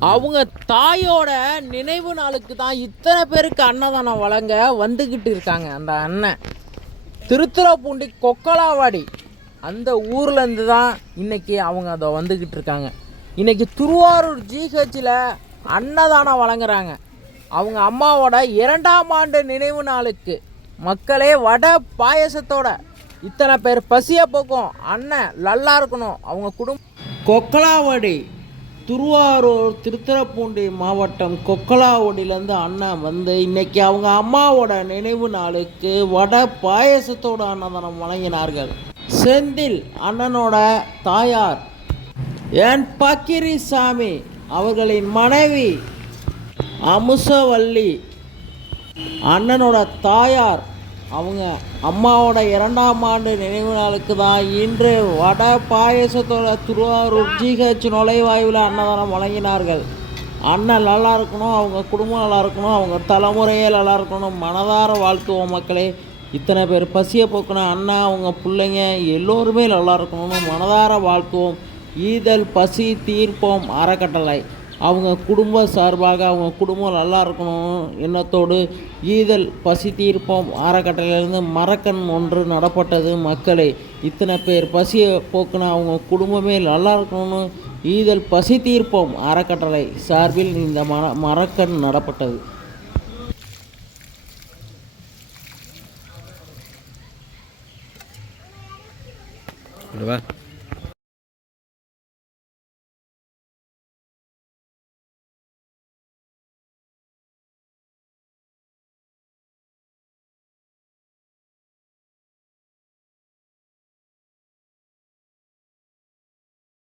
அவங்க தாயோட நினைவு நாளுக்கு தான் இத்தனை பேருக்கு அன்னதானம் வழங்க வந்துக்கிட்டு இருக்காங்க அந்த அண்ணன். திருத்துறைப்பூண்டி கொக்கலாவாடி. அந்த ஊர்லேருந்து தான் இன்றைக்கி அவங்க அதை வந்துக்கிட்டு இருக்காங்க. இன்றைக்கி திருவாரூர் ஜிஹெச்சில் அன்னதானம் வழங்குறாங்க. அவங்க அம்மாவோட இரண்டாம் ஆண்டு நினைவு நாளுக்கு. மக்களே வடை பாயசத்தோட இத்தனை பேர் பசியாக போக்கும். அண்ணன் நல்லா இருக்கணும். அவங்க குடும்பம் கொக்கலாவாடி. திருவாரூர் திருத்துறைப்பூண்டி மாவட்டம் கொக்கலாவோடியிலேருந்து அண்ணன் வந்து இன்றைக்கி அவங்க அம்மாவோட நினைவு நாளுக்கு வடை பாயசத்தோட அன்னதானம் வழங்கினார்கள். செந்தில் அண்ணனோட தாயார் என் பக்கிரி சாமி அவர்களின் மனைவி அமுசவல்லி அண்ணனோட தாயார் அவங்க அம்மாவோட இரண்டாம் ஆண்டு நினைவு நாளுக்கு தான் இன்று வடை பாயசத்தோட திருவாரூர் ஜிஹெச் நுழைவாயுவில் அன்னதானம் வழங்கினார்கள். அண்ணன் நல்லா இருக்கணும் அவங்க குடும்பம் நல்லா இருக்கணும் அவங்க தலைமுறையே நல்லா இருக்கணும் மனதார வாழ்த்துவோம் மக்களே. இத்தனை பேர் பசியை போக்குன அண்ணன் அவங்க பிள்ளைங்க எல்லோருமே நல்லா இருக்கணும்னு மனதார வாழ்த்துவோம். ஈதல் பசி தீர்ப்போம் அறக்கட்டளை. அவங்க குடும்ப சார்பாக அவங்க குடும்பம் நல்லா இருக்கணும் எண்ணத்தோடு ஈதல் பசி தீர்ப்போம். அறக்கட்டளையிலேருந்து மரக்கண் ஒன்று நடப்பட்டது மக்களை. இத்தனை பேர் பசியை போக்குன அவங்க குடும்பமே நல்லா இருக்கணும்னு ஈதல் பசி தீர்ப்போம். அறக்கட்டளை சார்பில் இந்த மர மரக்கண் நடப்பட்டது. வா.